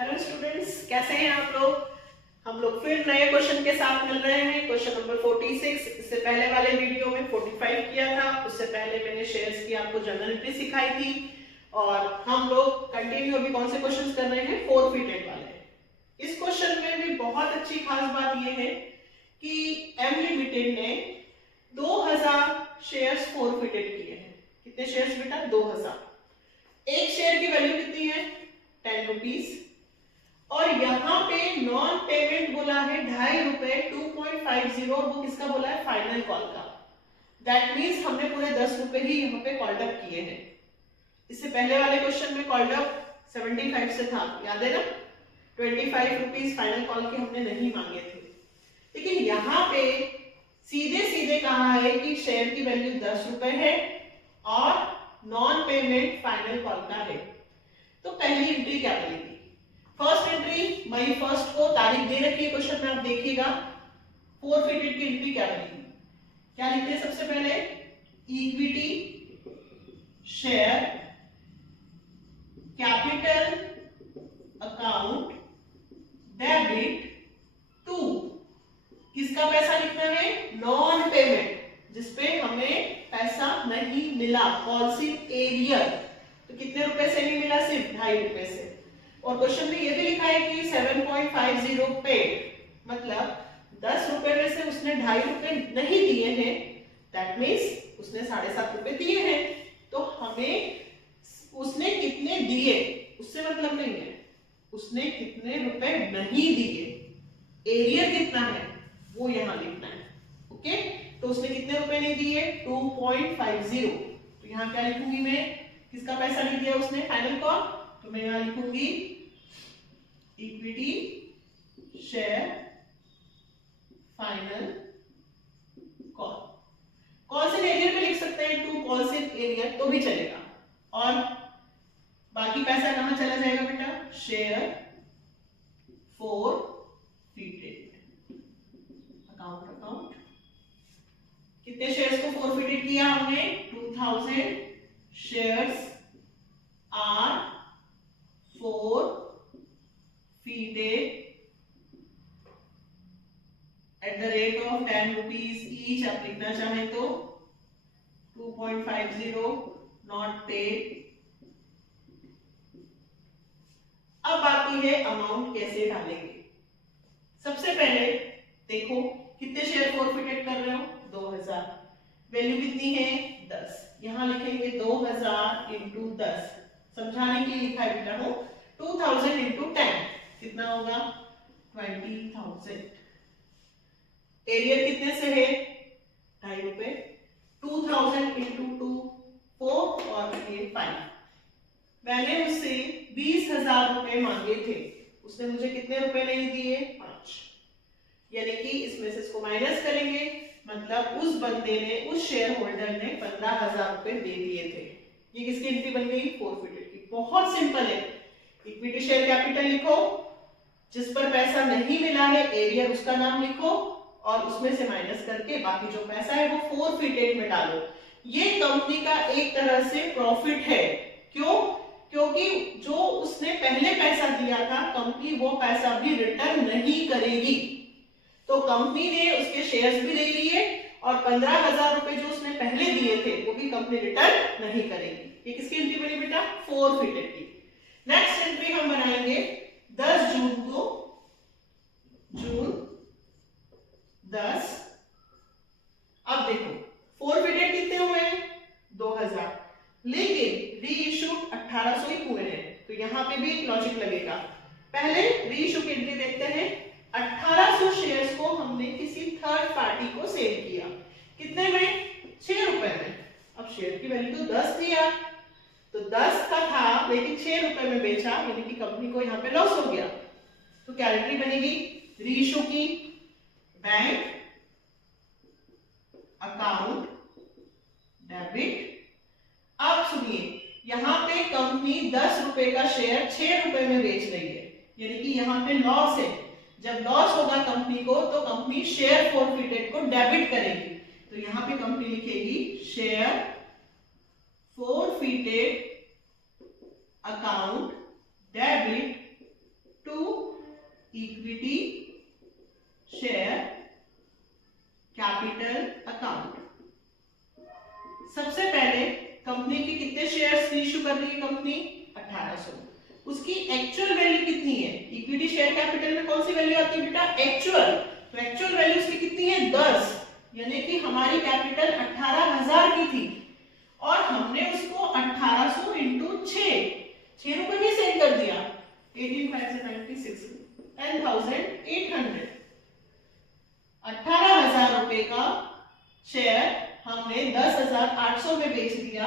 Hello students, कैसे हैं आप लोग। हम लोग फिर नए क्वेश्चन के साथ मिल रहे हैं। Question number 46। इससे पहले वाले वीडियो में 45 किया था। उससे पहले मैंने शेयर्स की आपको जर्नल एंट्री सिखाई थी और हम लोग कंटिन्यू अभी कौन से क्वेश्चंस कर रहे हैं, फोरफिटेड वाले। इस क्वेश्चन में भी बहुत अच्छी खास बात यह है कि एम लिमिटेड ने 2000 शेयर्स फोरफिटेड किए हैं। कितने शेयर्स बेटा? 2000। एक शेयर की वैल्यू कितनी है? 10 रुपीज। और यहाँ पे नॉन पेमेंट बोला है 2.5 रुपए 2.50, और वो किसका बोला है? फाइनल कॉल का। दैट मीन्स हमने पूरे 10 रुपए ही यहाँ पे कॉल्ड अप किए हैं। इससे पहले वाले क्वेश्चन में कॉल्ड अप 75 से था, याद है ना? 25 रुपीज फाइनल कॉल के हमने नहीं मांगे थे। लेकिन यहाँ पे सीधे सीधे कहा है कि शेयर की वैल्यू 10 रुपए है और नॉन पेमेंट फाइनल कॉल का है। तो पहली एंट्री क्या बनेगी? फर्स्ट एंट्री मई 1 को तारीख दे रखी है क्वेश्चन में, आप देखिएगा। फोरफिटेड की एंट्री क्या बनेगी? क्या लिखते हैं सबसे पहले? Equity share capital account debit to. किसका पैसा लिखना है? नॉन पेमेंट, जिसपे हमें पैसा नहीं मिला। कौन सी? एरियर। तो कितने रुपए से नहीं मिला? सिर्फ 2.5 रुपए से। और क्वेश्चन में ये भी लिखा है कि 7.50 पेड, मतलब 10 रुपए में से उसने 2.5 रुपए नहीं दिए हैं। दैट मीन्स उसने 7.5 रुपए दिए हैं। तो हमें उसने कितने दिए उससे मतलब नहीं है, उसने कितने रुपए नहीं दिए, एरियर कितना है वो यहां लिखना है। ओके, तो उसने कितने रुपए नहीं दिए? 2.50। तो यहां क्या लिखूंगी मैं? किसका पैसा नहीं दिया उसने? Final call. तो मैं यहां लिखूंगी equity share final call. Call से एरियर में लिख सकते हैं, टू कॉल से एरियर तो भी चलेगा। और बाकी पैसा कहां चला जाएगा बेटा? Share forfeited account. कितने शेयर्स को फोरफिटेड किया हमने? 2000 shares are forfeited at the rate of 10 rupees each। आप लिखना चाहें तो 2.50 not paid। अब बाकी है अमाउंट कैसे डालेंगे। सबसे पहले देखो कितने शेयर फोरफिटेड कर रहे हो? 2000। वैल्यू कितनी है? 10। यहां लिखेंगे 2000 इंटू 10। समझाने के लिए लिखा है बेटा हो 2000 इंटू 10 कितना होगा? 20,000। एरियर कितने से है? 2.5 रुपए। 2000 इंटू 2 4 और ये 5। मैंने उससे 20,000 रुपए मांगे थे, उसने मुझे कितने रुपए नहीं दिए? 5। यानी कि इसमें से इसको माइनस करेंगे, मतलब उस बंदे ने, उस शेयर होल्डर ने 15,000 रुपए दे दिए थे। ये किसकी एंट्री बन गई? फोरफिटेड की। बहुत सिंपल है। इक्विटी शेयर कैपिटल लिखो, जिस पर पैसा नहीं मिला है एरियर उसका नाम लिखो और उसमें से माइनस करके बाकी जो पैसा है वो फोरफिटेड में डालो। ये कंपनी का एक तरह से प्रॉफिट है। क्यों? क्योंकि जो उसने पहले पैसा दिया था कंपनी वो पैसा भी रिटर्न नहीं करेगी। तो कंपनी ने उसके शेयर्स भी ले लिए और 15,000 रुपए जो उसने पहले दिए थे वो भी कंपनी रिटर्न नहीं करेगी। ये किसकी एंट्री बनी बेटा? फोरफिटेड की। नेक्स्ट एंट्री हम बनाएंगे 10 जून को। जून 10। अब देखो फोरफिटेड कितने हुए हैं? 2000, लेकिन री इश्यू 1800 ही हुए हैं। तो यहां पे भी एक लॉजिक लगेगा। पहले री इश्यू की एंट्री देखते हैं। 1800 शेयर्स को हमने किसी थर्ड पार्टी को सेल किया। कितने में? 6 रुपए में। अब शेयर की वैल्यू तो 10 थी यार, तो 10 का था लेकिन 6 रुपए में बेचा, यानी कि कंपनी को यहां पे लॉस हो गया। तो क्या एंट्री बनेगी? री इश्यू की बैंक अकाउंट डेबिट। अब सुनिए, यहां पे कंपनी 10 रुपए का शेयर 6 रुपए में बेच रही है, यानी कि यहां पे लॉस है। जब लॉस होगा कंपनी को तो कंपनी शेयर फोरफिटेड को डेबिट करेगी। तो यहां पे कंपनी लिखेगी share forfeited account debit to equity share capital account. सबसे पहले कंपनी के कितने शेयर्स इश्यू कर रही है कंपनी? 1800। उसकी एक्चुअल वैल्यू कितनी है? इक्विटी शेयर कैपिटल में कौन सी वैल्यू आती है बेटा? एक्चुअल। तो एक्चुअल वैल्यू उसकी कितनी है? 10, यानी कि हमारी कैपिटल 18,000 की थी और हमने उसको 1800 इंटू 6 रुपए में सेल कर दिया। 18,596 10,800। 18,000 रुपए का शेयर हमने 10,800 में बेच दिया।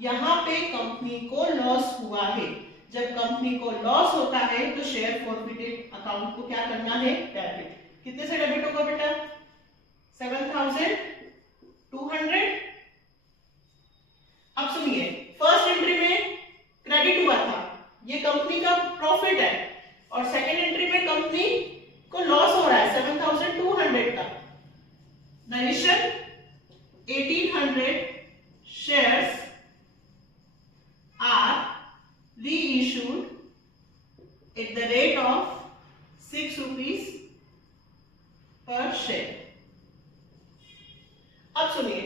यहाँ पे कंपनी को लॉस हुआ है। जब कंपनी को लॉस होता है तो शेयर फॉरफिटेड अकाउंट को क्या करना है? डेबिट। कितने से डेबिट होगा बेटा? 7,200। अब सुनिए, फर्स्ट एंट्री में क्रेडिट हुआ था, ये कंपनी का प्रॉफिट है, और सेकेंड एंट्री में कंपनी को लॉस हो रहा है 7,200 का। Narration 1,800 shares are reissued at the rate of 6 rupees per share। अब सुनिए,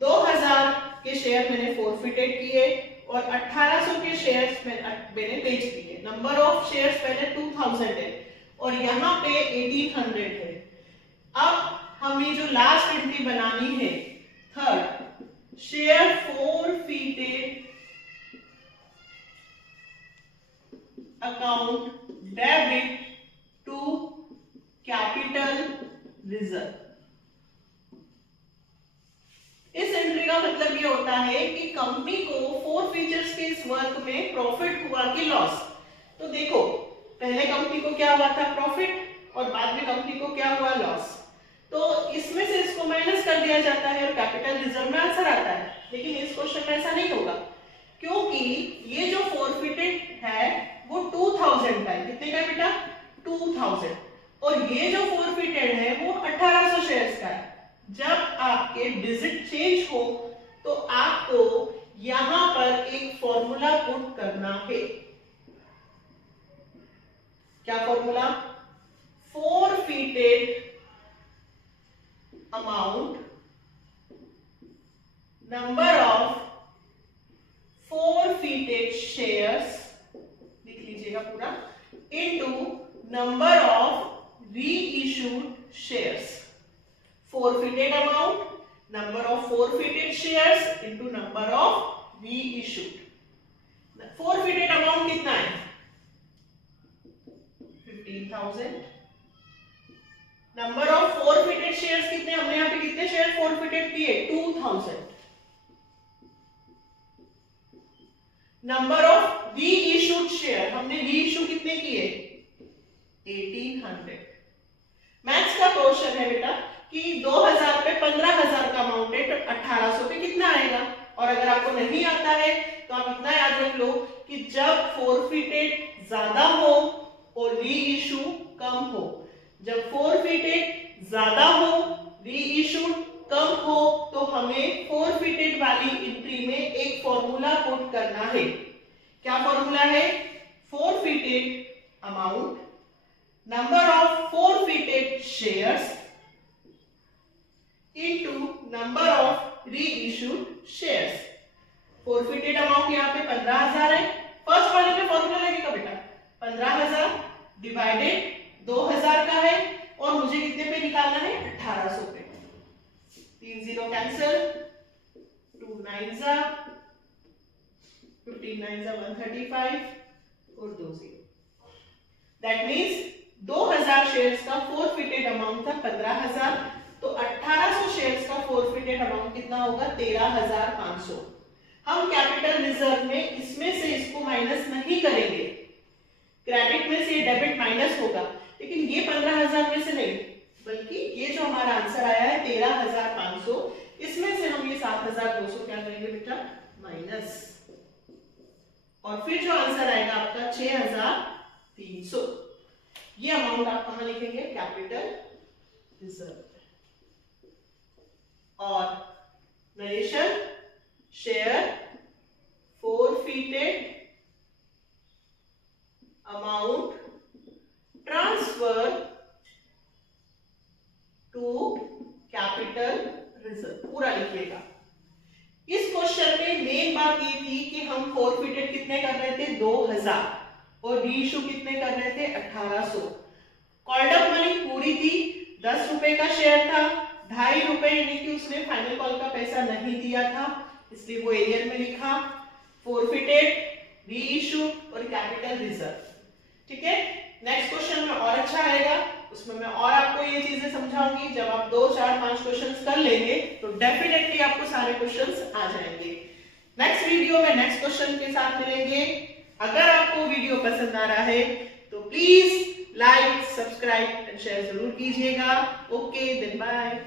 2,000 के शेयर मैंने फोरफिटेड किए और 1800 के शेयर्स मैंने बेच दिए। नंबर ऑफ शेयर्स पहले 2000 है और यहाँ पे 1800 है। अब हमें जो लास्ट एंट्री बनानी है, third, share forfeited account debit to capital reserve. इस एंट्री का मतलब ये होता है कि कंपनी को फोर फीचर्स के इस वर्क में प्रॉफिट हुआ कि लॉस। तो देखो, पहले कंपनी को क्या हुआ था? प्रॉफिट, और बाद में कंपनी को क्या हुआ? लॉस। तो इसमें से इसको माइनस कर दिया जाता है और कैपिटल रिजर्व में आंसर आता है। लेकिन इस क्वेश्चन में ऐसा नहीं होगा, क्योंकि ये जो फोरफिटेड है वो 2000 का है। कितने का है बेटा? 2000। और ये जो फोरफिटेड है वो 1800 शेयर्स का है। जब आपके डिजिट चेंज हो तो आपको यहां पर एक फॉर्मूला पुट करना है। क्या formula? Forfeited amount, number of forfeited shares, लिख लीजिएगा पूरा, into number of reissued shares. Forfeited amount, number of forfeited shares into number of reissued। Forfeited amount कितना है? 15,000। Number of forfeited shares कितने? हमने यहाँ पे कितने शेयर forfeited किए? 2000। Number of reissued share, हमने reissue कितने किए? 1800। मैथ्स का क्वेश्चन है बेटा कि 2000 पे 15,000 का अमाउंट है, तो 1800 पे कितना आएगा? और अगर आपको नहीं आता है तो आप इतना याद रख लो कि जब फोरफिटेड ज्यादा हो और रीइश्यू कम हो, जब फोरफिटेड ज्यादा हो, रीइश्यू कम हो, तो हमें फोरफिटेड वाली एंट्री में एक फॉर्मूला पुट करना है। क्या फॉर्मूला है? Forfeited amount, number of forfeited shares into number of reissued shares। forfeited amount यहाँ पे 15,000 है। फर्स्ट वाले पे फॉर्मूला लगेगा बेटा, 15,000 डिवाइडेड 2000 का है और मुझे कितने पे निकालना है? 1800 पे। 3 0 कैंसिल, 2 9 15 9 135 और 2 0। दैट मींस 2000 शेयर्स का फोरफिटेड अमाउंट था 15,000, तो 1800 शेयर्स का फोरफिटेड अमाउंट कितना होगा? 13,500। हम कैपिटल रिजर्व में इसमें से इसको माइनस नहीं करेंगे, क्रेडिट में से डेबिट माइनस होगा, लेकिन ये 15,000 में से नहीं, बल्कि ये जो हमारा आंसर आया है 13,500, इसमें से हम ये 7,200 क्या करेंगे बेटा? माइनस, और फिर जो आंसर आएगा आपका 6,300। ये अमाउंट आप कहां लिखेंगे? Capital reserve. और नरेशन, शेयर फोरफिटेड अमाउंट एक बात ये थी कि हम फोरफिटेड कितने कर रहे थे 2000 और री इशू कितने कर रहे थे 1800। कॉल्ड अप मनी पूरी थी, 10 रुपए का शेयर था, 2.5 रुपए यानी कि उसने फाइनल कॉल का पैसा नहीं दिया था, इसलिए वो एरियर में लिखा फोरफिटेड, री इशू और कैपिटल रिजर्व। ठीक है, नेक्स्ट क्वेश्चन में और अच्छा आएगा, उसमें मैं और आपको ये चीजें समझाऊंगी। जब आप 2 4 5 क्वेश्चंस कर लेंगे तो डेफिनेटली आपको सारे क्वेश्चंस आ जाएंगे। नेक्स्ट वीडियो में नेक्स्ट क्वेश्चन के साथ मिलेंगे। अगर आपको वीडियो पसंद आ रहा है तो please like, subscribe and share जरूर कीजिएगा। Okay, then bye.